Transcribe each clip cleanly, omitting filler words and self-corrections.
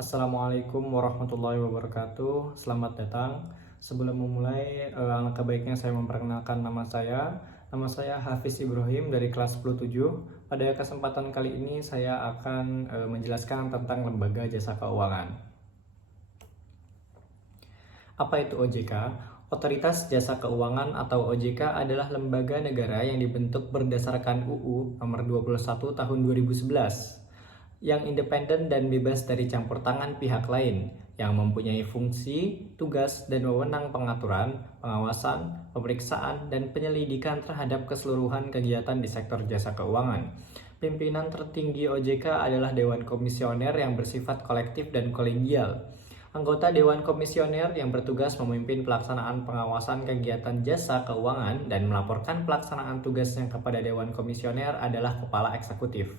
Assalamualaikum warahmatullahi wabarakatuh. Selamat datang. Sebelum memulai, alangkah baiknya saya memperkenalkan nama saya. Nama saya Hafiz Ibrahim dari kelas 10-7. Pada kesempatan kali ini saya akan menjelaskan tentang lembaga jasa keuangan. Apa itu OJK? Otoritas Jasa Keuangan atau OJK adalah lembaga negara yang dibentuk berdasarkan UU Nomor 21 Tahun 2011 yang independen dan bebas dari campur tangan pihak lain, yang mempunyai fungsi, tugas, dan wewenang pengaturan, pengawasan, pemeriksaan, dan penyelidikan terhadap keseluruhan kegiatan di sektor jasa keuangan. Pimpinan tertinggi OJK adalah Dewan Komisioner yang bersifat kolektif dan kolegial. Anggota Dewan Komisioner yang bertugas memimpin pelaksanaan pengawasan kegiatan jasa keuangan dan melaporkan pelaksanaan tugasnya kepada Dewan Komisioner adalah Kepala Eksekutif.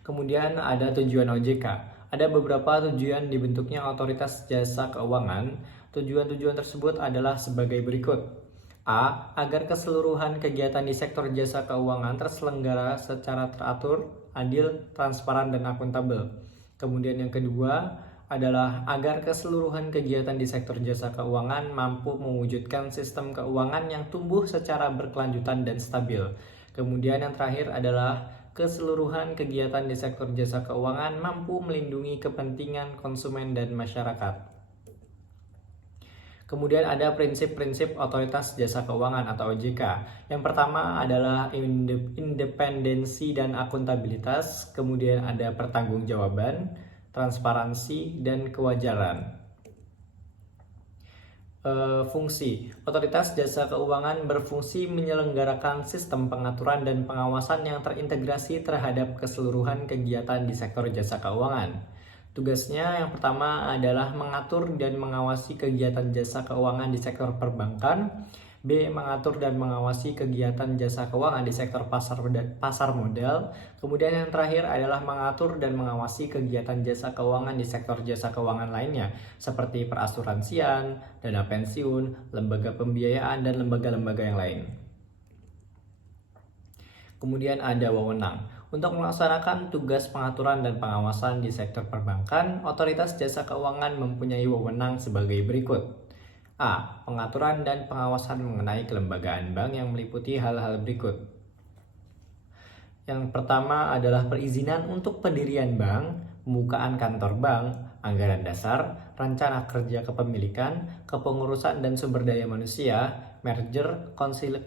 Kemudian ada tujuan OJK. Ada beberapa tujuan dibentuknya otoritas jasa keuangan. Tujuan-tujuan tersebut adalah sebagai berikut. A. Agar keseluruhan kegiatan di sektor jasa keuangan terselenggara secara teratur, adil, transparan, dan akuntabel. Kemudian yang kedua adalah agar keseluruhan kegiatan di sektor jasa keuangan mampu mewujudkan sistem keuangan yang tumbuh secara berkelanjutan dan stabil. Kemudian yang terakhir adalah keseluruhan kegiatan di sektor jasa keuangan mampu melindungi kepentingan konsumen dan masyarakat. Kemudian ada prinsip-prinsip otoritas jasa keuangan atau OJK. Yang pertama adalah independensi dan akuntabilitas, kemudian ada pertanggungjawaban, transparansi, dan kewajaran. Fungsi otoritas jasa keuangan berfungsi menyelenggarakan sistem pengaturan dan pengawasan yang terintegrasi terhadap keseluruhan kegiatan di sektor jasa keuangan. Tugasnya yang pertama adalah mengatur dan mengawasi kegiatan jasa keuangan di sektor perbankan. B. Mengatur dan mengawasi kegiatan jasa keuangan di sektor pasar modal. Kemudian yang terakhir adalah mengatur dan mengawasi kegiatan jasa keuangan di sektor jasa keuangan lainnya, seperti perasuransian, dana pensiun, lembaga pembiayaan, dan lembaga-lembaga yang lain. Kemudian ada wewenang. Untuk melaksanakan tugas pengaturan dan pengawasan di sektor perbankan, otoritas jasa keuangan mempunyai wewenang sebagai berikut. A. Pengaturan dan pengawasan mengenai kelembagaan bank yang meliputi hal-hal berikut. Yang pertama adalah perizinan untuk pendirian bank, pembukaan kantor bank, anggaran dasar, rencana kerja kepemilikan, kepengurusan dan sumber daya manusia, merger,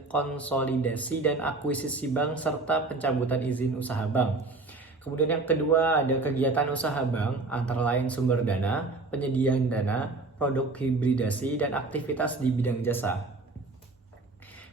konsolidasi dan akuisisi bank, serta pencabutan izin usaha bank. Kemudian yang kedua ada kegiatan usaha bank, antara lain sumber dana, penyediaan dana, produk hibridasi, dan aktivitas di bidang jasa.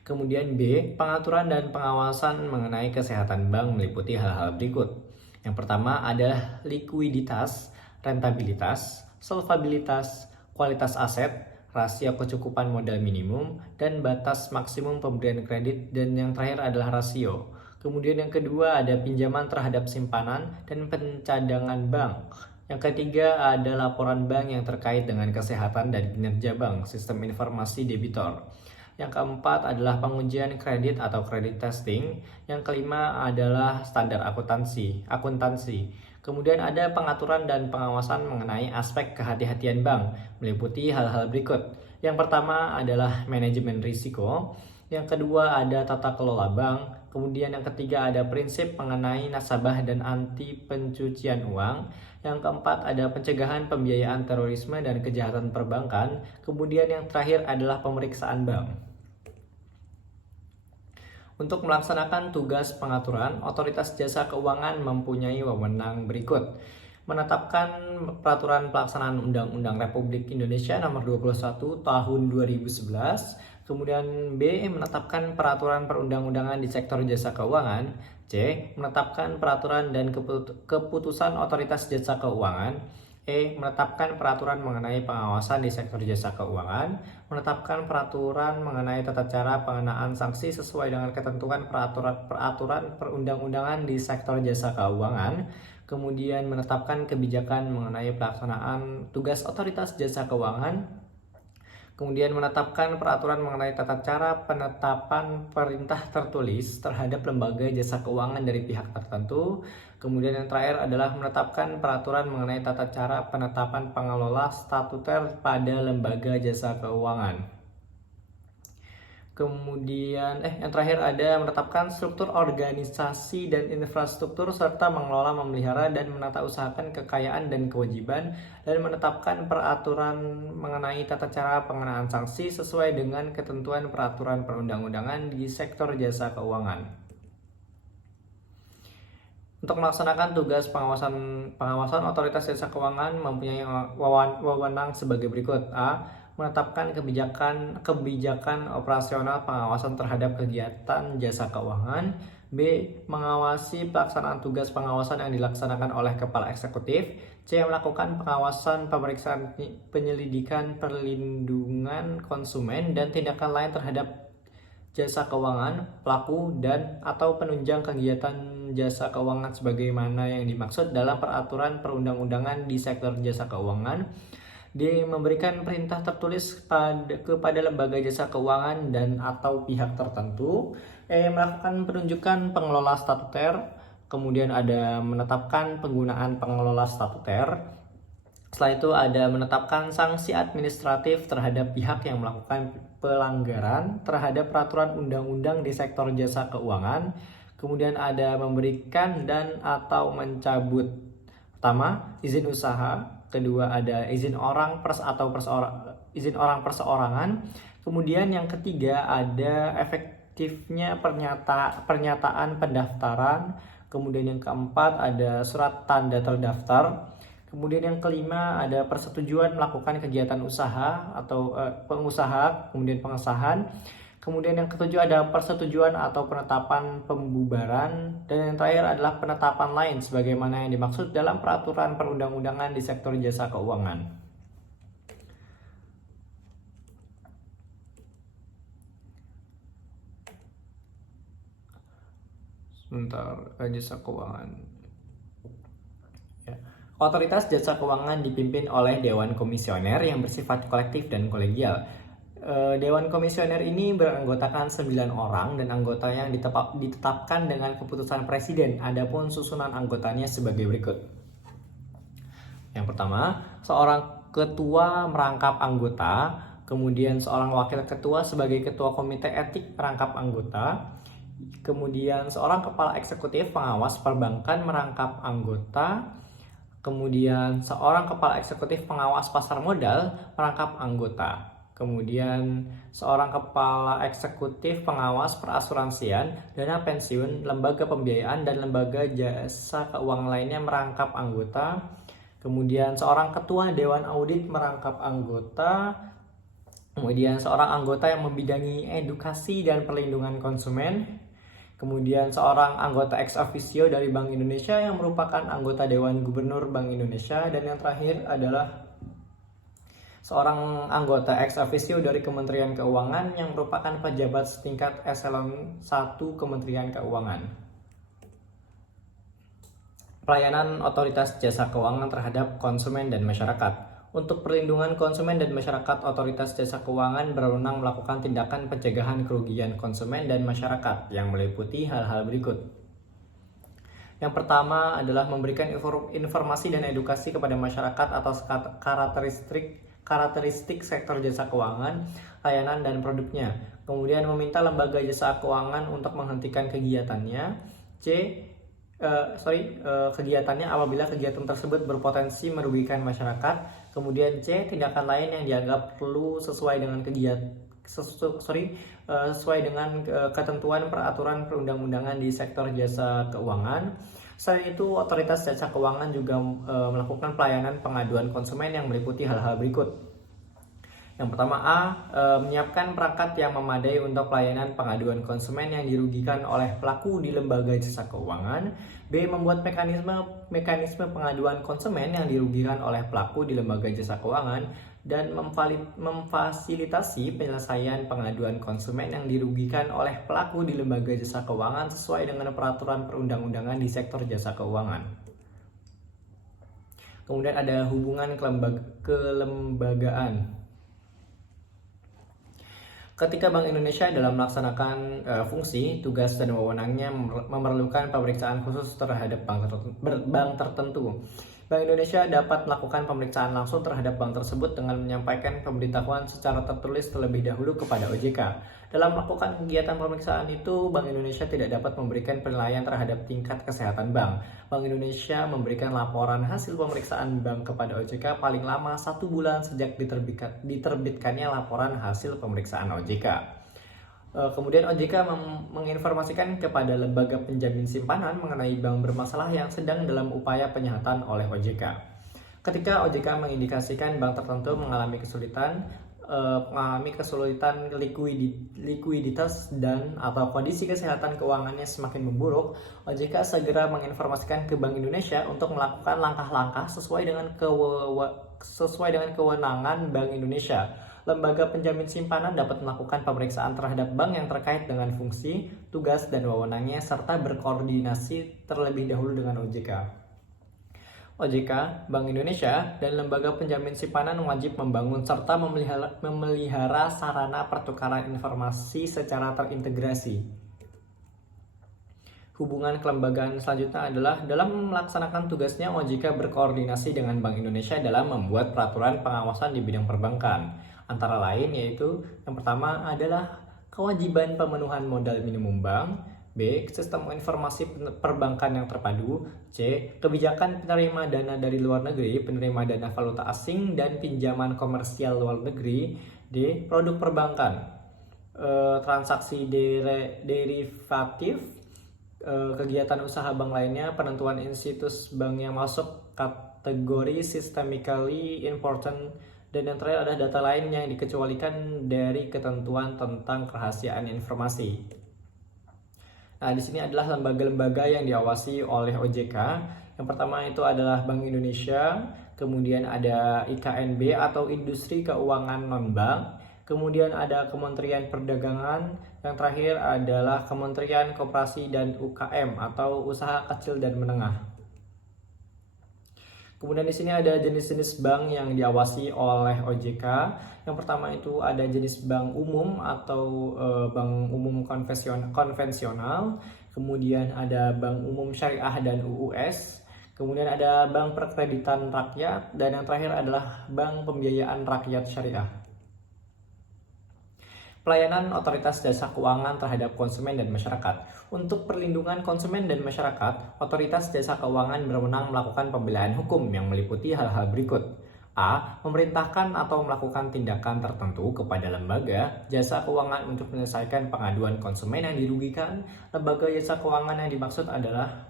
Kemudian B. Pengaturan dan pengawasan mengenai kesehatan bank meliputi hal-hal berikut. Yang pertama adalah likuiditas, rentabilitas, solvabilitas, kualitas aset, rasio kecukupan modal minimum, dan batas maksimum pemberian kredit, dan yang terakhir adalah rasio. Kemudian yang kedua ada pinjaman terhadap simpanan dan pencadangan bank. Yang ketiga ada laporan bank yang terkait dengan kesehatan dan kinerja bank, sistem informasi debitor. Yang keempat adalah pengujian kredit atau credit testing. Yang kelima adalah standar akuntansi. Kemudian ada pengaturan dan pengawasan mengenai aspek kehati-hatian bank, meliputi hal-hal berikut. Yang pertama adalah manajemen risiko. Yang kedua ada tata kelola bank. Kemudian yang ketiga ada prinsip mengenai nasabah dan anti pencucian uang. Yang keempat ada pencegahan pembiayaan terorisme dan kejahatan perbankan. Kemudian yang terakhir adalah pemeriksaan bank. Untuk melaksanakan tugas pengaturan, otoritas jasa keuangan mempunyai wewenang berikut. Menetapkan peraturan pelaksanaan Undang-Undang Republik Indonesia Nomor 21 Tahun 2011. Kemudian B. Menetapkan peraturan perundang-undangan di sektor jasa keuangan. C. Menetapkan peraturan dan keputusan otoritas jasa keuangan. E. Menetapkan peraturan mengenai pengawasan di sektor jasa keuangan. Menetapkan peraturan mengenai tata cara pengenaan sanksi sesuai dengan ketentuan peraturan perundang-undangan di sektor jasa keuangan. Kemudian menetapkan kebijakan mengenai pelaksanaan tugas otoritas jasa keuangan. Kemudian menetapkan peraturan mengenai tata cara penetapan perintah tertulis terhadap lembaga jasa keuangan dari pihak tertentu. Kemudian yang terakhir adalah menetapkan peraturan mengenai tata cara penetapan pengelola statuter pada lembaga jasa keuangan. Kemudian yang terakhir ada menetapkan struktur organisasi dan infrastruktur serta mengelola, memelihara dan menata usahakan kekayaan dan kewajiban, dan menetapkan peraturan mengenai tata cara pengenaan sanksi sesuai dengan ketentuan peraturan perundang-undangan di sektor jasa keuangan. Untuk melaksanakan tugas pengawasan otoritas jasa keuangan mempunyai wewenang sebagai berikut. A. Menetapkan kebijakan operasional pengawasan terhadap kegiatan jasa keuangan. B. Mengawasi pelaksanaan tugas pengawasan yang dilaksanakan oleh kepala eksekutif. C. Melakukan pengawasan, pemeriksaan, penyelidikan, perlindungan konsumen, dan tindakan lain terhadap jasa keuangan, pelaku, dan atau penunjang kegiatan jasa keuangan sebagaimana yang dimaksud dalam peraturan perundang-undangan di sektor jasa keuangan. D. Memberikan perintah tertulis kepada lembaga jasa keuangan dan atau pihak tertentu. E. Melakukan penunjukan pengelola statuter. Kemudian ada menetapkan penggunaan pengelola statuter. Setelah itu ada menetapkan sanksi administratif terhadap pihak yang melakukan pelanggaran terhadap peraturan undang-undang di sektor jasa keuangan. Kemudian ada memberikan dan atau mencabut. Pertama, izin usaha. Kedua ada izin orang perseorangan. Kemudian yang ketiga ada efektifnya pernyataan pendaftaran. Kemudian yang keempat ada surat tanda terdaftar. Kemudian yang kelima ada persetujuan melakukan kegiatan usaha atau pengusaha, kemudian pengesahan. Kemudian yang ketujuh ada persetujuan atau penetapan pembubaran. Dan yang terakhir adalah penetapan lain sebagaimana yang dimaksud dalam peraturan perundang-undangan di sektor jasa keuangan. Jasa keuangan. Otoritas jasa keuangan dipimpin oleh Dewan Komisioner yang bersifat kolektif dan kolegial. Dewan Komisioner ini beranggotakan 9 orang dan anggotanya ditetapkan dengan keputusan Presiden. Adapun susunan anggotanya sebagai berikut. Yang pertama, seorang ketua merangkap anggota, kemudian seorang wakil ketua sebagai ketua komite etik merangkap anggota, kemudian seorang kepala eksekutif pengawas perbankan merangkap anggota, kemudian seorang kepala eksekutif pengawas pasar modal merangkap anggota. Kemudian seorang kepala eksekutif pengawas perasuransian, dana pensiun, lembaga pembiayaan, dan lembaga jasa keuangan lainnya merangkap anggota. Kemudian seorang ketua dewan audit merangkap anggota. Kemudian seorang anggota yang membidangi edukasi dan perlindungan konsumen. Kemudian seorang anggota ex officio dari Bank Indonesia yang merupakan anggota Dewan Gubernur Bank Indonesia. Dan yang terakhir adalah seorang anggota ex officio dari Kementerian Keuangan yang merupakan pejabat setingkat eselon 1 Kementerian Keuangan. Pelayanan otoritas jasa keuangan terhadap konsumen dan masyarakat. Untuk perlindungan konsumen dan masyarakat, otoritas jasa keuangan berwenang melakukan tindakan pencegahan kerugian konsumen dan masyarakat yang meliputi hal-hal berikut. Yang pertama adalah memberikan informasi dan edukasi kepada masyarakat atas karakteristik sektor jasa keuangan, layanan dan produknya. Kemudian meminta lembaga jasa keuangan untuk menghentikan kegiatannya. Kegiatannya apabila kegiatan tersebut berpotensi merugikan masyarakat. Kemudian C, tindakan lain yang dianggap perlu sesuai dengan ketentuan peraturan perundang-undangan di sektor jasa keuangan. Selain itu, otoritas jasa keuangan juga melakukan pelayanan pengaduan konsumen yang meliputi hal-hal berikut. Yang pertama A, menyiapkan perangkat yang memadai untuk pelayanan pengaduan konsumen yang dirugikan oleh pelaku di lembaga jasa keuangan. B, membuat mekanisme pengaduan konsumen yang dirugikan oleh pelaku di lembaga jasa keuangan dan memfasilitasi penyelesaian pengaduan konsumen yang dirugikan oleh pelaku di lembaga jasa keuangan sesuai dengan peraturan perundang-undangan di sektor jasa keuangan. Kemudian ada hubungan kelembagaan. Ketika Bank Indonesia dalam melaksanakan fungsi, tugas dan wewenangnya memerlukan pemeriksaan khusus terhadap bank tertentu. Bank Indonesia dapat melakukan pemeriksaan langsung terhadap bank tersebut dengan menyampaikan pemberitahuan secara tertulis terlebih dahulu kepada OJK. Dalam melakukan kegiatan pemeriksaan itu, Bank Indonesia tidak dapat memberikan penilaian terhadap tingkat kesehatan bank. Bank Indonesia memberikan laporan hasil pemeriksaan bank kepada OJK paling lama 1 bulan sejak diterbitkannya laporan hasil pemeriksaan OJK. Kemudian OJK menginformasikan kepada lembaga penjamin simpanan mengenai bank bermasalah yang sedang dalam upaya penyihatan oleh OJK. Ketika OJK mengindikasikan bank tertentu mengalami kesulitan likuiditas dan atau kondisi kesehatan keuangannya semakin memburuk, OJK segera menginformasikan ke Bank Indonesia untuk melakukan langkah-langkah sesuai dengan kewenangan Bank Indonesia. Lembaga penjamin simpanan dapat melakukan pemeriksaan terhadap bank yang terkait dengan fungsi, tugas, dan wewenangnya serta berkoordinasi terlebih dahulu dengan OJK. OJK, Bank Indonesia, dan lembaga penjamin simpanan wajib membangun serta memelihara sarana pertukaran informasi secara terintegrasi. Hubungan kelembagaan selanjutnya adalah dalam melaksanakan tugasnya OJK berkoordinasi dengan Bank Indonesia dalam membuat peraturan pengawasan di bidang perbankan. Antara lain yaitu yang pertama adalah kewajiban pemenuhan modal minimum bank, B. Sistem informasi perbankan yang terpadu, C. Kebijakan penerima dana dari luar negeri, penerima dana valuta asing, dan pinjaman komersial luar negeri, D. Produk perbankan, transaksi derivatif, kegiatan usaha bank lainnya, penentuan institusi bank yang masuk kategori systemically important, dan yang terakhir adalah data lain yang dikecualikan dari ketentuan tentang kerahasiaan informasi. Nah, di sini adalah lembaga-lembaga yang diawasi oleh OJK. Yang pertama itu adalah Bank Indonesia, kemudian ada IKNB atau Industri Keuangan Non-Bank, kemudian ada Kementerian Perdagangan, yang terakhir adalah Kementerian Koperasi dan UKM atau Usaha Kecil dan Menengah. Kemudian di sini ada jenis-jenis bank yang diawasi oleh OJK. Yang pertama itu ada jenis bank umum atau bank umum konvensional. Kemudian ada bank umum syariah dan UUS. Kemudian ada bank perkreditan rakyat. Dan yang terakhir adalah bank pembiayaan rakyat syariah. Pelayanan otoritas jasa keuangan terhadap konsumen dan masyarakat. Untuk perlindungan konsumen dan masyarakat, otoritas jasa keuangan berwenang melakukan pembelaan hukum yang meliputi hal-hal berikut. A. Memerintahkan atau melakukan tindakan tertentu kepada lembaga jasa keuangan untuk menyelesaikan pengaduan konsumen yang dirugikan. Lembaga jasa keuangan yang dimaksud adalah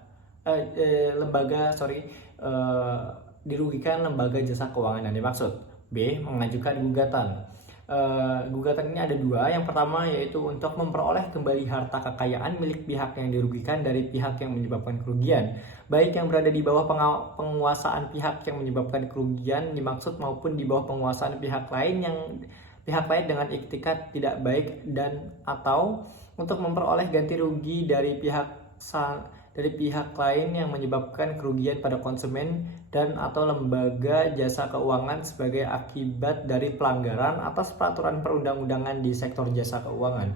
dirugikan lembaga jasa keuangan yang dimaksud. B. Mengajukan gugatan. Gugatan ini ada dua. Yang pertama yaitu untuk memperoleh kembali harta kekayaan milik pihak yang dirugikan dari pihak yang menyebabkan kerugian, baik yang berada di bawah penguasaan pihak yang menyebabkan kerugian dimaksud maupun di bawah penguasaan pihak lain dengan iktikat tidak baik, dan atau untuk memperoleh ganti rugi dari pihak lain yang menyebabkan kerugian pada konsumen dan atau lembaga jasa keuangan sebagai akibat dari pelanggaran atas peraturan perundang-undangan di sektor jasa keuangan.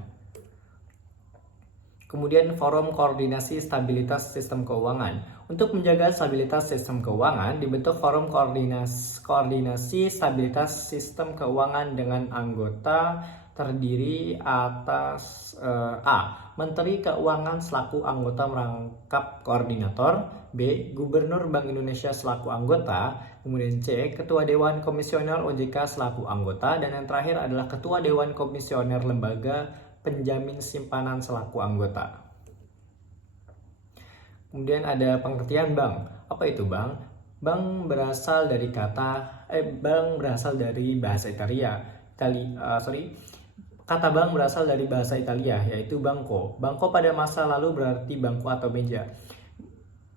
Kemudian Forum Koordinasi Stabilitas Sistem Keuangan. Untuk menjaga stabilitas sistem keuangan, dibentuk Forum Koordinasi Stabilitas Sistem Keuangan dengan anggota terdiri atas A. Menteri Keuangan selaku anggota merangkap koordinator, B. Gubernur Bank Indonesia selaku anggota, kemudian C. Ketua Dewan Komisioner OJK selaku anggota, dan yang terakhir adalah Ketua Dewan Komisioner Lembaga Penjamin Simpanan selaku anggota. Kemudian ada pengertian bank. Apa itu bank? Bank berasal dari bahasa Italia. Kata bank berasal dari bahasa Italia, yaitu banco. Banco pada masa lalu berarti bangku atau meja.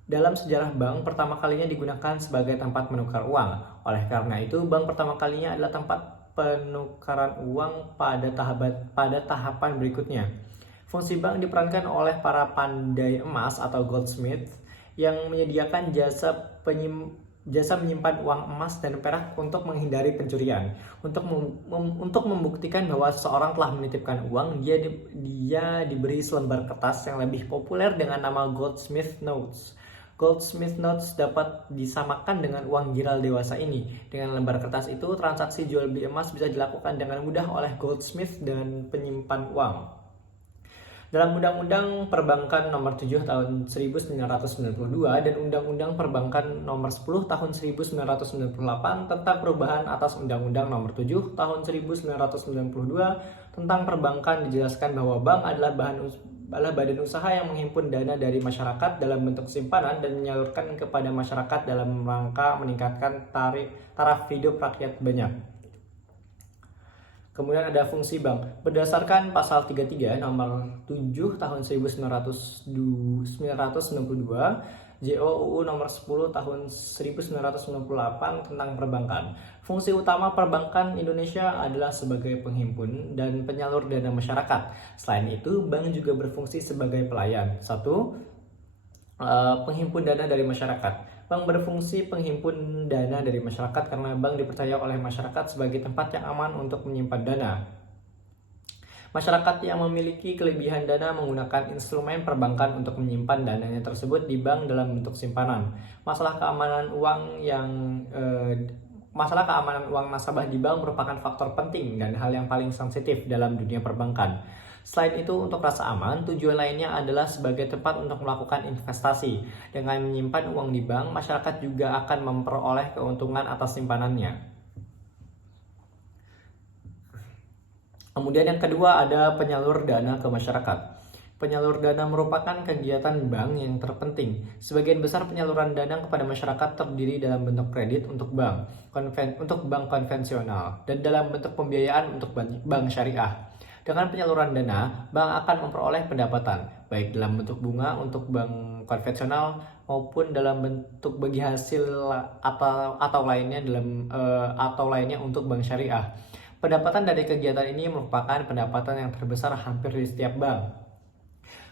Dalam sejarah bank, pertama kalinya digunakan sebagai tempat menukar uang. Oleh karena itu, bank pertama kalinya adalah tempat penukaran uang pada tahapan berikutnya. Fungsi bank diperankan oleh para pandai emas atau goldsmith yang menyediakan jasa jasa menyimpan uang emas dan perak untuk menghindari pencurian. Untuk membuktikan bahwa seseorang telah menitipkan uang, dia diberi selembar kertas yang lebih populer dengan nama Goldsmith Notes. Goldsmith Notes dapat disamakan dengan uang giral dewasa ini. Dengan lembar kertas itu, transaksi jual beli emas bisa dilakukan dengan mudah oleh goldsmith dan penyimpan uang. Dalam Undang-Undang Perbankan Nomor 7 Tahun 1992 dan Undang-Undang Perbankan Nomor 10 Tahun 1998 tentang perubahan atas Undang-Undang Nomor 7 Tahun 1992 tentang perbankan dijelaskan bahwa bank adalah badan usaha yang menghimpun dana dari masyarakat dalam bentuk simpanan dan menyalurkan kepada masyarakat dalam rangka meningkatkan taraf hidup rakyat banyak. Kemudian ada fungsi bank. Berdasarkan pasal 33 nomor 7 tahun 1992 JOUU nomor 10 tahun 1998 tentang perbankan. Fungsi utama perbankan Indonesia adalah sebagai penghimpun dan penyalur dana masyarakat. Selain itu, bank juga berfungsi sebagai pelayan. Satu, penghimpun dana dari masyarakat. Bank berfungsi penghimpun dana dari masyarakat karena bank dipercaya oleh masyarakat sebagai tempat yang aman untuk menyimpan dana. Masyarakat yang memiliki kelebihan dana menggunakan instrumen perbankan untuk menyimpan dananya tersebut di bank dalam bentuk simpanan. Masalah keamanan uang nasabah di bank merupakan faktor penting dan hal yang paling sensitif dalam dunia perbankan. Selain itu, untuk rasa aman, tujuan lainnya adalah sebagai tempat untuk melakukan investasi. Dengan menyimpan uang di bank, masyarakat juga akan memperoleh keuntungan atas simpanannya. Kemudian yang kedua ada penyalur dana ke masyarakat. Penyalur dana merupakan kegiatan bank yang terpenting. Sebagian besar penyaluran dana kepada masyarakat terdiri dalam bentuk kredit untuk bank konvensional dan dalam bentuk pembiayaan untuk bank syariah. Dengan penyaluran dana, bank akan memperoleh pendapatan, baik dalam bentuk bunga untuk bank konvensional maupun dalam bentuk bagi hasil atau lainnya untuk bank syariah. Pendapatan dari kegiatan ini merupakan pendapatan yang terbesar hampir di setiap bank.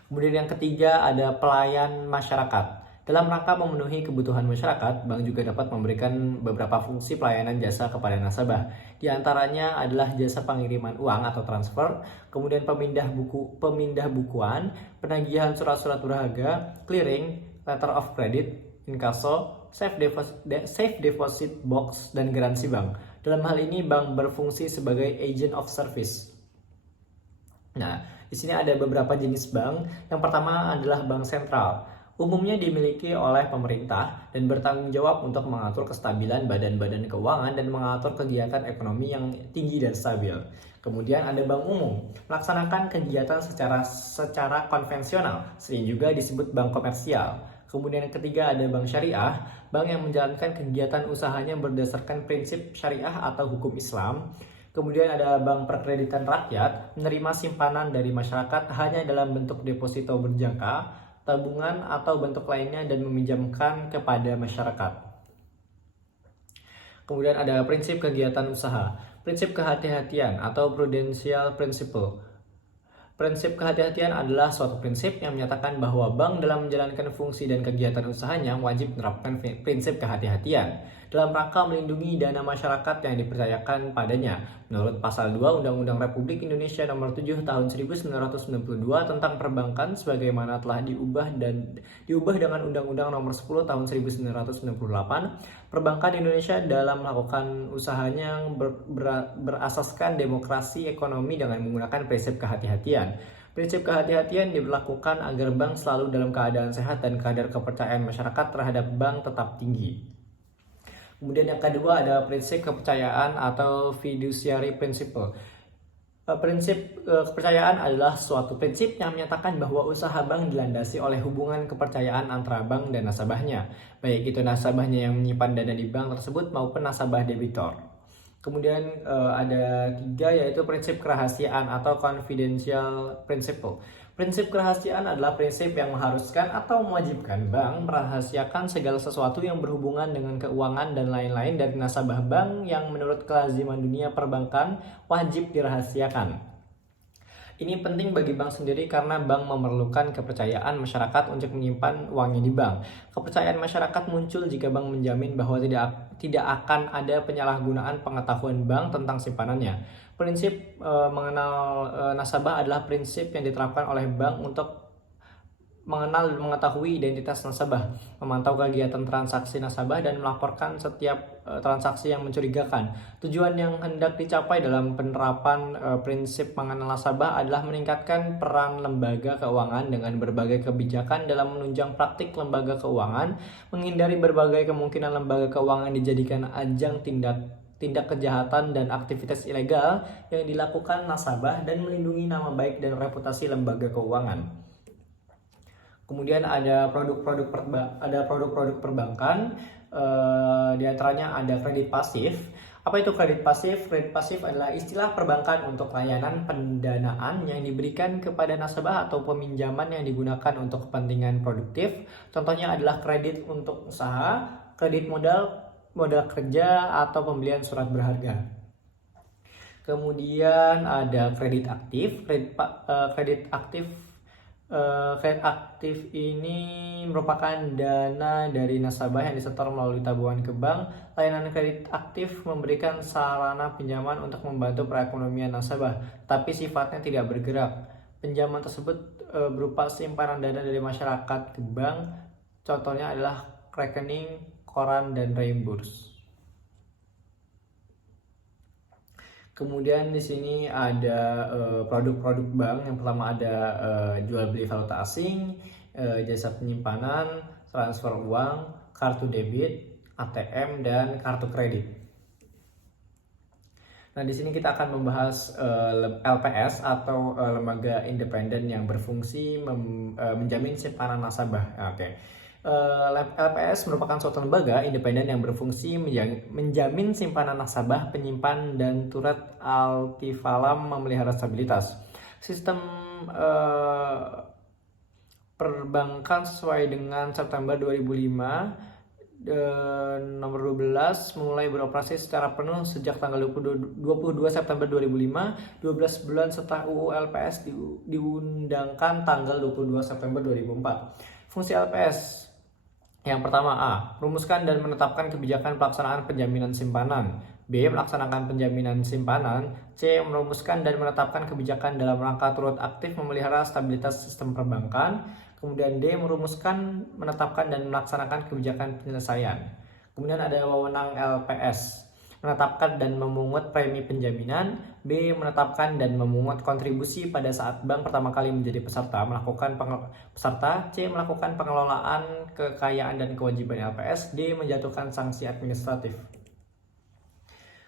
Kemudian yang ketiga ada pelayan masyarakat. Dalam rangka memenuhi kebutuhan masyarakat, bank juga dapat memberikan beberapa fungsi pelayanan jasa kepada nasabah. Di antaranya adalah jasa pengiriman uang atau transfer, kemudian pemindah bukuan, penagihan surat-surat berharga, clearing, letter of credit, inkaso, safe deposit box, dan garansi bank. Dalam hal ini, bank berfungsi sebagai agent of service. Nah, di sini ada beberapa jenis bank. Yang pertama adalah bank sentral. Umumnya dimiliki oleh pemerintah dan bertanggung jawab untuk mengatur kestabilan badan-badan keuangan dan mengatur kegiatan ekonomi yang tinggi dan stabil. Kemudian ada bank umum, melaksanakan kegiatan secara konvensional, sering juga disebut bank komersial. Kemudian yang ketiga ada bank syariah, bank yang menjalankan kegiatan usahanya berdasarkan prinsip syariah atau hukum Islam. Kemudian ada bank perkreditan rakyat, menerima simpanan dari masyarakat hanya dalam bentuk deposito berjangka, tabungan atau bentuk lainnya dan meminjamkan kepada masyarakat. Kemudian ada prinsip kegiatan usaha, prinsip kehati-hatian atau prudential principle. Prinsip kehati-hatian adalah suatu prinsip yang menyatakan bahwa bank dalam menjalankan fungsi dan kegiatan usahanya wajib menerapkan prinsip kehati-hatian dalam rangka melindungi dana masyarakat yang dipercayakan padanya. Menurut Pasal 2 Undang-Undang Republik Indonesia Nomor 7 Tahun 1992 tentang perbankan sebagaimana telah diubah dengan Undang-Undang Nomor 10 Tahun 1998, perbankan Indonesia dalam melakukan usahanya yang berasaskan demokrasi ekonomi dengan menggunakan prinsip kehati-hatian. Prinsip kehati-hatian diberlakukan agar bank selalu dalam keadaan sehat dan kadar kepercayaan masyarakat terhadap bank tetap tinggi. Kemudian yang kedua ada prinsip kepercayaan atau fiduciary principle. Prinsip kepercayaan adalah suatu prinsip yang menyatakan bahwa usaha bank dilandasi oleh hubungan kepercayaan antara bank dan nasabahnya, baik itu nasabahnya yang menyimpan dana di bank tersebut maupun nasabah debitor. Kemudian ada tiga, yaitu prinsip kerahasiaan atau confidential principle. Prinsip kerahasiaan adalah prinsip yang mengharuskan atau mewajibkan bank merahasiakan segala sesuatu yang berhubungan dengan keuangan dan lain-lain dari nasabah bank yang menurut kelaziman dunia perbankan wajib dirahasiakan. Ini penting bagi bank sendiri karena bank memerlukan kepercayaan masyarakat untuk menyimpan uangnya di bank. Kepercayaan masyarakat muncul jika bank menjamin bahwa tidak akan ada penyalahgunaan pengetahuan bank tentang simpanannya. Prinsip mengenal nasabah adalah prinsip yang diterapkan oleh bank untuk mengenal dan mengetahui identitas nasabah, memantau kegiatan transaksi nasabah, dan melaporkan setiap transaksi yang mencurigakan. Tujuan yang hendak dicapai dalam penerapan prinsip mengenal nasabah adalah meningkatkan peran lembaga keuangan dengan berbagai kebijakan dalam menunjang praktik lembaga keuangan, menghindari berbagai kemungkinan lembaga keuangan dijadikan ajang tindak kejahatan dan aktivitas ilegal yang dilakukan nasabah, dan melindungi nama baik dan reputasi lembaga keuangan. Kemudian ada produk-produk perbankan, di antaranya ada kredit pasif. Apa itu kredit pasif? Kredit pasif adalah istilah perbankan untuk layanan pendanaan yang diberikan kepada nasabah atau peminjaman yang digunakan untuk kepentingan produktif. Contohnya adalah kredit untuk usaha, kredit modal kerja, atau pembelian surat berharga. Kemudian ada kredit aktif. Kredit aktif ini merupakan dana dari nasabah yang disetor melalui tabungan ke bank. Layanan kredit aktif memberikan sarana pinjaman untuk membantu perekonomian nasabah, tapi sifatnya tidak bergerak. Pinjaman tersebut berupa simpanan dana dari masyarakat ke bank. Contohnya adalah rekening, koran, dan reimburse. Kemudian di sini ada produk-produk bank. Yang pertama ada jual beli valuta asing, jasa penyimpanan, transfer uang, kartu debit, ATM, dan kartu kredit. Nah, di sini kita akan membahas LPS atau lembaga independen yang berfungsi menjamin simpanan nasabah. Oke. LPS merupakan suatu lembaga independen yang berfungsi menjamin simpanan nasabah, penyimpan, dan turut altifalam memelihara stabilitas sistem perbankan sesuai dengan September 2005 nomor 12 mulai beroperasi secara penuh sejak tanggal 22 September 2005, 12 bulan setelah UU LPS diundangkan tanggal 22 September 2004. Fungsi LPS yang pertama, A. Rumuskan dan menetapkan kebijakan pelaksanaan penjaminan simpanan. B. Melaksanakan penjaminan simpanan. C. Merumuskan dan menetapkan kebijakan dalam rangka turut aktif memelihara stabilitas sistem perbankan. Kemudian D. Merumuskan, menetapkan, dan melaksanakan kebijakan penyelesaian. Kemudian ada wewenang LPS. Menetapkan dan memungut premi penjaminan. B. Menetapkan dan memungut kontribusi pada saat bank pertama kali menjadi peserta. C. Melakukan pengelolaan kekayaan dan kewajiban LPS. D. Menjatuhkan sanksi administratif.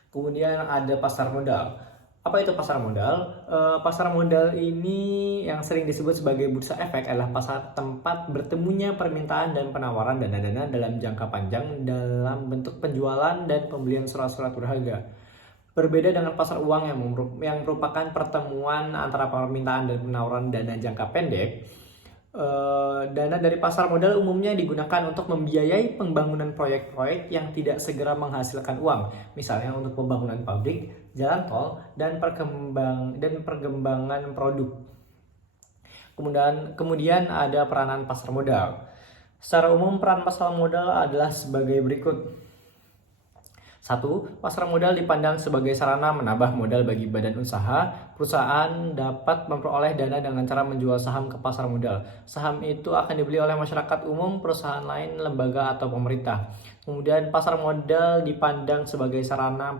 Kemudian ada pasar modal. Apa itu pasar modal? Pasar modal ini yang sering disebut sebagai bursa efek adalah pasar tempat bertemunya permintaan dan penawaran dana-dana dalam jangka panjang dalam bentuk penjualan dan pembelian surat-surat berharga. Berbeda dengan pasar uang yang merupakan pertemuan antara permintaan dan penawaran dana jangka pendek, dana dari pasar modal umumnya digunakan untuk membiayai pembangunan proyek-proyek yang tidak segera menghasilkan uang, misalnya untuk pembangunan pabrik, jalan tol, dan perkembangan produk. Kemudian ada peranan pasar modal. Secara umum peran pasar modal adalah sebagai berikut. 1. Pasar modal dipandang sebagai sarana menambah modal bagi badan usaha. Perusahaan dapat memperoleh dana dengan cara menjual saham ke pasar modal. Saham itu akan dibeli oleh masyarakat umum, perusahaan lain, lembaga, atau pemerintah. Kemudian pasar modal dipandang sebagai sarana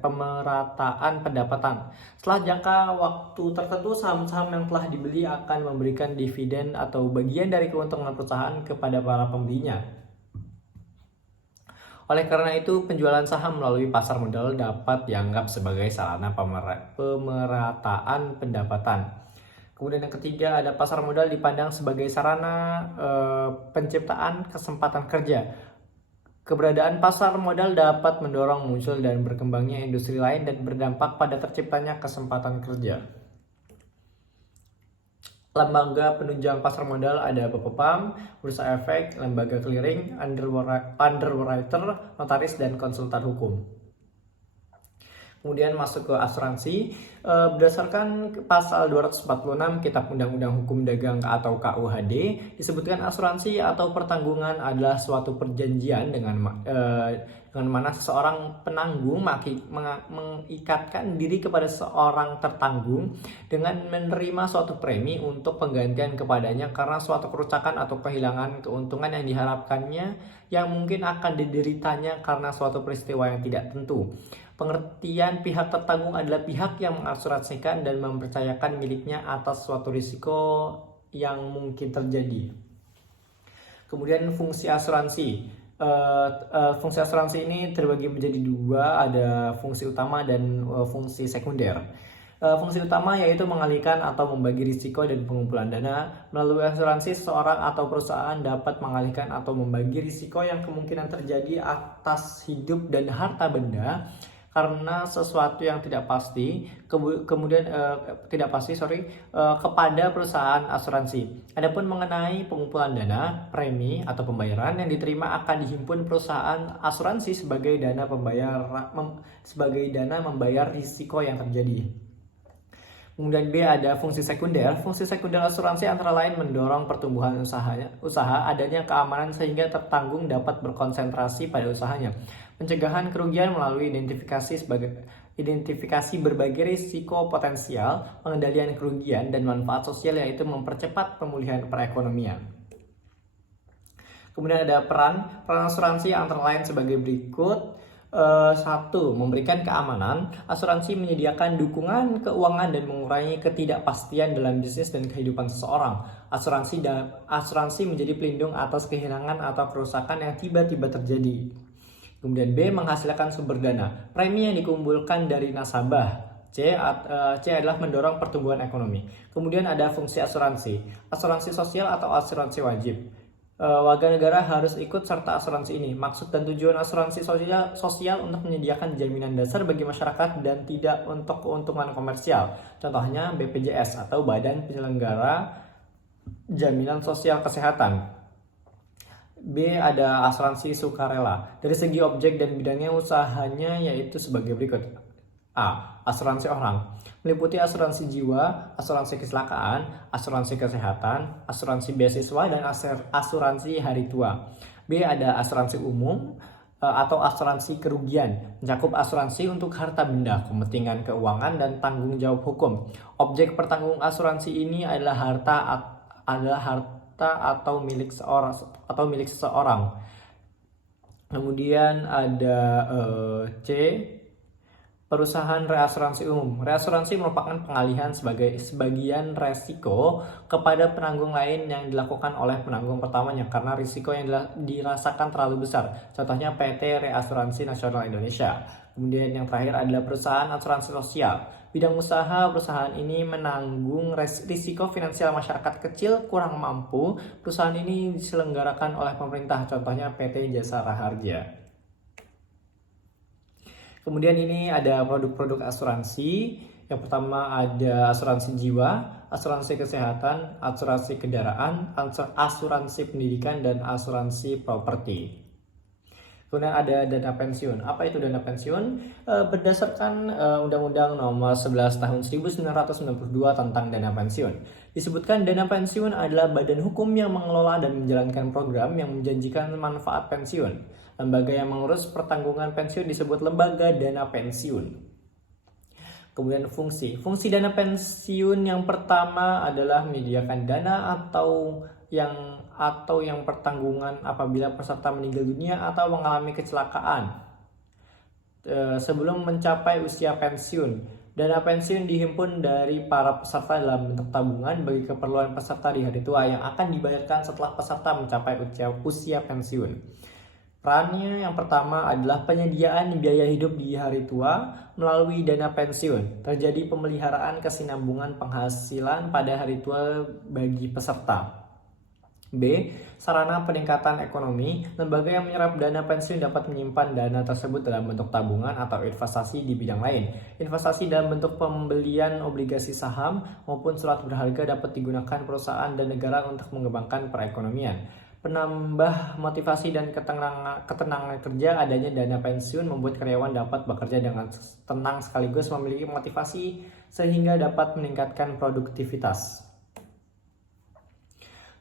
pemerataan pendapatan. Setelah jangka waktu tertentu, saham-saham yang telah dibeli akan memberikan dividen atau bagian dari keuntungan perusahaan kepada para pembelinya. Oleh karena itu, penjualan saham melalui pasar modal dapat dianggap sebagai sarana pemerataan pendapatan. Kemudian yang ketiga ada pasar modal dipandang sebagai sarana penciptaan kesempatan kerja. Keberadaan pasar modal dapat mendorong muncul dan berkembangnya industri lain dan berdampak pada terciptanya kesempatan kerja. Lembaga penunjang pasar modal ada Bapepam, Bursa Efek, lembaga clearing, underwriter, notaris, dan konsultan hukum. Kemudian masuk ke asuransi, berdasarkan pasal 246 Kitab Undang-Undang Hukum Dagang atau KUHD, disebutkan asuransi atau pertanggungan adalah suatu perjanjian dengan mana seseorang penanggung mengikatkan diri kepada seorang tertanggung dengan menerima suatu premi untuk penggantian kepadanya karena suatu kerusakan atau kehilangan keuntungan yang diharapkannya yang mungkin akan dideritanya karena suatu peristiwa yang tidak tentu. Pengertian pihak tertanggung adalah pihak yang mengasuransikan dan mempercayakan miliknya atas suatu risiko yang mungkin terjadi. Kemudian fungsi asuransi. Fungsi asuransi ini terbagi menjadi dua, ada fungsi utama dan fungsi sekunder. Fungsi utama yaitu mengalihkan atau membagi risiko dan pengumpulan dana. Melalui asuransi, seseorang atau perusahaan dapat mengalihkan atau membagi risiko yang kemungkinan terjadi atas hidup dan harta benda karena sesuatu yang tidak pasti, kepada perusahaan asuransi. Adapun mengenai pengumpulan dana, premi atau pembayaran yang diterima akan dihimpun perusahaan asuransi sebagai dana membayar risiko yang terjadi. Kemudian B, ada fungsi sekunder. Fungsi sekunder asuransi antara lain mendorong pertumbuhan usaha, adanya keamanan sehingga tertanggung dapat berkonsentrasi pada usahanya. Pencegahan kerugian melalui identifikasi berbagai risiko potensial, pengendalian kerugian dan manfaat sosial yaitu mempercepat pemulihan perekonomian. Kemudian ada peran asuransi antara lain sebagai berikut. 1. Memberikan keamanan. Asuransi menyediakan dukungan keuangan dan mengurangi ketidakpastian dalam bisnis dan kehidupan seseorang. Asuransi menjadi pelindung atas kehilangan atau kerusakan yang tiba-tiba terjadi. Kemudian B, menghasilkan sumber dana. Premi yang dikumpulkan dari nasabah. C adalah mendorong pertumbuhan ekonomi. Kemudian ada fungsi asuransi. Asuransi sosial atau asuransi wajib. Warga negara harus ikut serta asuransi ini. Maksud dan tujuan asuransi sosial untuk menyediakan jaminan dasar bagi masyarakat dan tidak untuk keuntungan komersial. Contohnya BPJS atau Badan Penyelenggara Jaminan Sosial Kesehatan. B, ada asuransi sukarela. Dari segi objek dan bidangnya usahanya yaitu sebagai berikut. A. Asuransi orang. Meliputi asuransi jiwa, asuransi kecelakaan, asuransi kesehatan, asuransi beasiswa, dan asuransi hari tua. B, ada asuransi umum atau asuransi kerugian. Mencakup asuransi untuk harta benda, kepentingan keuangan, dan tanggung jawab hukum. Objek pertanggung asuransi ini adalah harta atau milik seseorang. Kemudian ada C, perusahaan reasuransi umum. Reasuransi merupakan pengalihan sebagian resiko kepada penanggung lain yang dilakukan oleh penanggung pertamanya karena risiko yang dirasakan terlalu besar. Contohnya PT Reasuransi Nasional Indonesia. Kemudian yang terakhir adalah perusahaan asuransi sosial. Bidang usaha perusahaan ini menanggung risiko finansial masyarakat kecil kurang mampu. Perusahaan ini diselenggarakan oleh pemerintah, contohnya PT Jasa Raharja. Kemudian ini ada produk-produk asuransi. Yang pertama ada asuransi jiwa, asuransi kesehatan, asuransi kendaraan, asuransi pendidikan, dan asuransi properti. Kemudian ada dana pensiun. Apa itu dana pensiun? Berdasarkan Undang-Undang Nomor 11 Tahun 1992 tentang dana pensiun. Disebutkan dana pensiun adalah badan hukum yang mengelola dan menjalankan program yang menjanjikan manfaat pensiun. Lembaga yang mengurus pertanggungan pensiun disebut lembaga dana pensiun. Kemudian fungsi dana pensiun yang pertama adalah menyediakan dana atau yang pertanggungan apabila peserta meninggal dunia atau mengalami kecelakaan sebelum mencapai usia pensiun. Dana pensiun dihimpun dari para peserta dalam bentuk tabungan bagi keperluan peserta di hari tua yang akan dibayarkan setelah peserta mencapai usia pensiun. Perannya yang pertama adalah penyediaan biaya hidup di hari tua melalui dana pensiun. Terjadi pemeliharaan kesinambungan penghasilan pada hari tua bagi peserta. B. Sarana peningkatan ekonomi. Lembaga yang menyerap dana pensiun dapat menyimpan dana tersebut dalam bentuk tabungan atau investasi di bidang lain. Investasi dalam bentuk pembelian obligasi saham maupun surat berharga dapat digunakan perusahaan dan negara untuk mengembangkan perekonomian. Penambah motivasi dan ketenangan kerja, adanya dana pensiun membuat karyawan dapat bekerja dengan tenang sekaligus memiliki motivasi sehingga dapat meningkatkan produktivitas.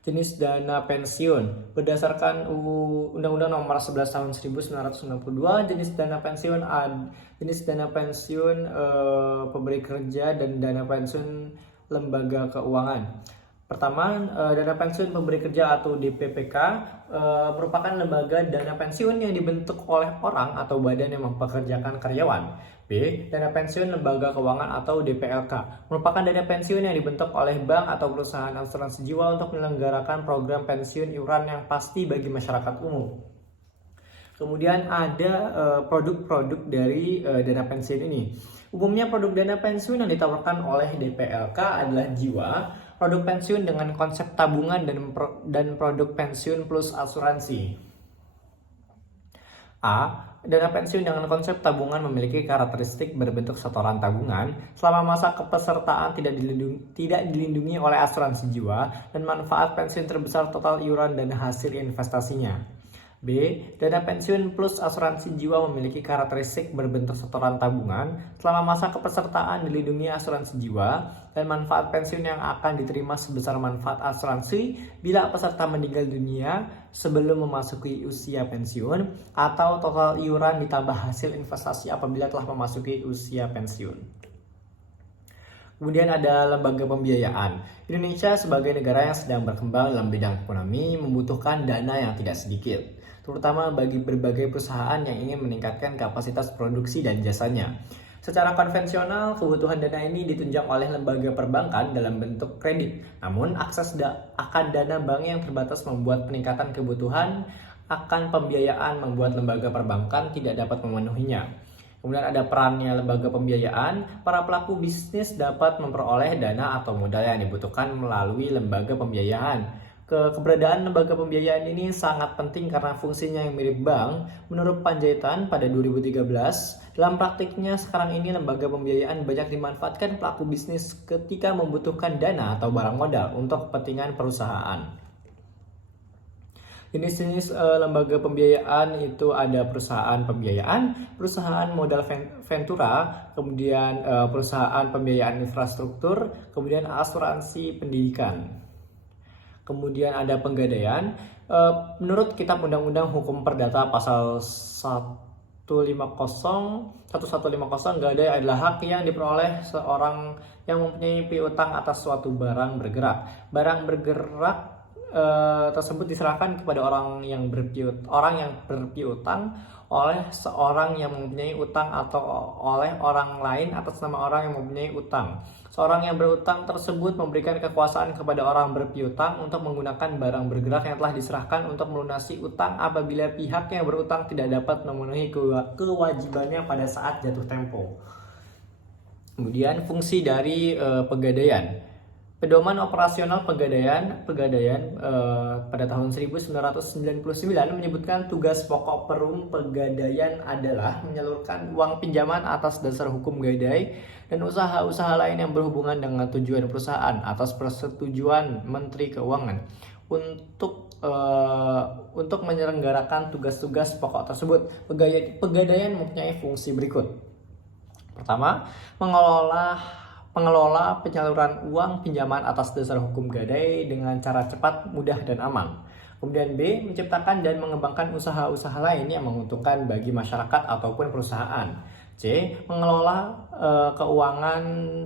Jenis dana pensiun. Berdasarkan Undang-Undang Nomor 11 Tahun 1992, jenis dana pensiun pemberi kerja dan dana pensiun lembaga keuangan. Pertama, dana pensiun pemberi kerja atau DPPK merupakan lembaga dana pensiun yang dibentuk oleh orang atau badan yang mempekerjakan karyawan. B. Dana pensiun lembaga keuangan atau DPLK merupakan dana pensiun yang dibentuk oleh bank atau perusahaan asuransi jiwa untuk menyelenggarakan program pensiun iuran yang pasti bagi masyarakat umum. Kemudian ada produk-produk dari dana pensiun ini. Umumnya produk dana pensiun yang ditawarkan oleh DPLK adalah jiwa, produk pensiun dengan konsep tabungan dan produk pensiun plus asuransi. A. Dana pensiun dengan konsep tabungan memiliki karakteristik berbentuk setoran tabungan selama masa kepesertaan tidak dilindungi oleh asuransi jiwa dan manfaat pensiun terbesar total iuran dan hasil investasinya. B. Dana pensiun plus asuransi jiwa memiliki karakteristik berbentuk setoran tabungan selama masa kepesertaan dilindungi asuransi jiwa dan manfaat pensiun yang akan diterima sebesar manfaat asuransi bila peserta meninggal dunia sebelum memasuki usia pensiun atau total iuran ditambah hasil investasi apabila telah memasuki usia pensiun. Kemudian ada lembaga pembiayaan. Indonesia sebagai negara yang sedang berkembang dalam bidang ekonomi membutuhkan dana yang tidak sedikit, terutama bagi berbagai perusahaan yang ingin meningkatkan kapasitas produksi dan jasanya. Secara konvensional, kebutuhan dana ini ditunjang oleh lembaga perbankan dalam bentuk kredit. Namun, akses akan dana bank yang terbatas membuat peningkatan kebutuhan akan pembiayaan membuat lembaga perbankan tidak dapat memenuhinya. Kemudian ada perannya lembaga pembiayaan. Para pelaku bisnis dapat memperoleh dana atau modal yang dibutuhkan melalui lembaga pembiayaan. Keberadaan lembaga pembiayaan ini sangat penting karena fungsinya yang mirip bank. Menurut Panjaitan pada 2013, dalam praktiknya sekarang ini lembaga pembiayaan banyak dimanfaatkan pelaku bisnis ketika membutuhkan dana atau barang modal untuk kepentingan perusahaan. Jenis-jenis lembaga pembiayaan itu ada perusahaan pembiayaan, perusahaan modal ventura, kemudian perusahaan pembiayaan infrastruktur, kemudian asuransi pendidikan. Kemudian ada penggadaian. Menurut Kitab Undang-Undang Hukum Perdata pasal 1150, gadai adalah hak yang diperoleh seorang yang mempunyai piutang atas suatu barang bergerak. Barang bergerak tersebut diserahkan kepada orang yang berpiutang oleh seorang yang mempunyai utang atau oleh orang lain atas nama orang yang mempunyai utang. Seorang yang berutang tersebut memberikan kekuasaan kepada orang berpiutang untuk menggunakan barang bergerak yang telah diserahkan untuk melunasi utang apabila pihak yang berutang tidak dapat memenuhi kewajibannya pada saat jatuh tempo. Kemudian fungsi dari pegadaian. Pedoman operasional pegadaian pada tahun 1999 menyebutkan tugas pokok perum pegadaian adalah menyalurkan uang pinjaman atas dasar hukum gadai dan usaha-usaha lain yang berhubungan dengan tujuan perusahaan atas persetujuan Menteri Keuangan untuk menyelenggarakan tugas-tugas pokok tersebut. Pegadaian mempunyai fungsi berikut. Pertama, pengelola penyaluran uang pinjaman atas dasar hukum gadai dengan cara cepat, mudah, dan aman. Kemudian B, menciptakan dan mengembangkan usaha-usaha lain yang menguntungkan bagi masyarakat ataupun perusahaan. C, mengelola keuangan,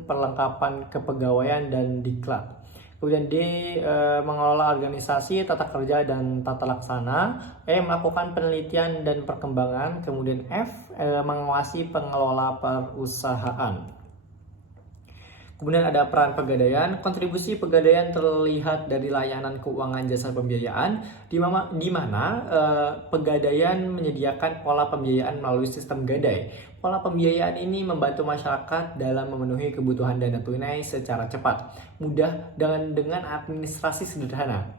perlengkapan kepegawaian, dan diklat. Kemudian D, mengelola organisasi, tata kerja, dan tata laksana. E, melakukan penelitian dan perkembangan. Kemudian F, mengawasi pengelola perusahaan. Kemudian ada peran pegadaian. Kontribusi pegadaian terlihat dari layanan keuangan jasa pembiayaan, di mana pegadaian menyediakan pola pembiayaan melalui sistem gadai. Pola pembiayaan ini membantu masyarakat dalam memenuhi kebutuhan dana tunai secara cepat, mudah, dengan administrasi sederhana.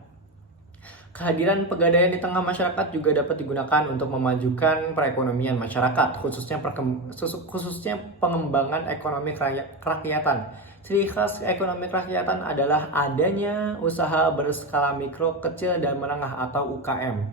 Kehadiran pegadaian di tengah masyarakat juga dapat digunakan untuk memajukan perekonomian masyarakat, khususnya pengembangan ekonomi kerakyatan. Ciri khas ekonomi kerakyatan adalah adanya usaha berskala mikro, kecil, dan menengah atau UKM.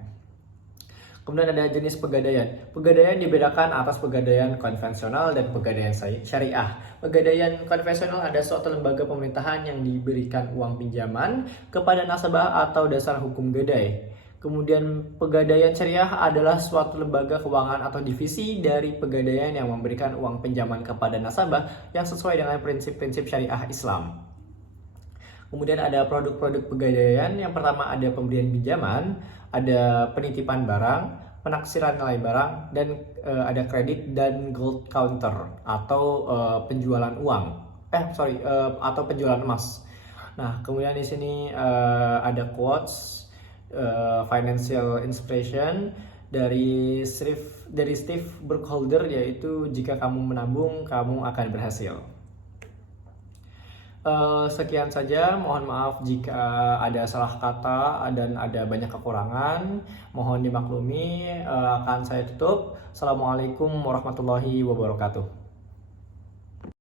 Kemudian ada jenis pegadaian. Pegadaian dibedakan atas pegadaian konvensional dan pegadaian syariah. Pegadaian konvensional ada suatu lembaga pemerintahan yang diberikan uang pinjaman kepada nasabah atau dasar hukum gadai. Kemudian pegadaian syariah adalah suatu lembaga keuangan atau divisi dari pegadaian yang memberikan uang pinjaman kepada nasabah yang sesuai dengan prinsip-prinsip syariah Islam. Kemudian ada produk-produk pegadaian. Yang pertama ada pemberian pinjaman, ada penitipan barang, penaksiran nilai barang, dan ada kredit dan gold counter atau penjualan uang. Atau penjualan emas. Nah, kemudian di sini ada quotes financial inspiration dari Steve Burkholder, yaitu jika kamu menabung, kamu akan berhasil. Sekian saja, mohon maaf jika ada salah kata dan ada banyak kekurangan, mohon dimaklumi. Akan saya tutup. Assalamualaikum warahmatullahi wabarakatuh.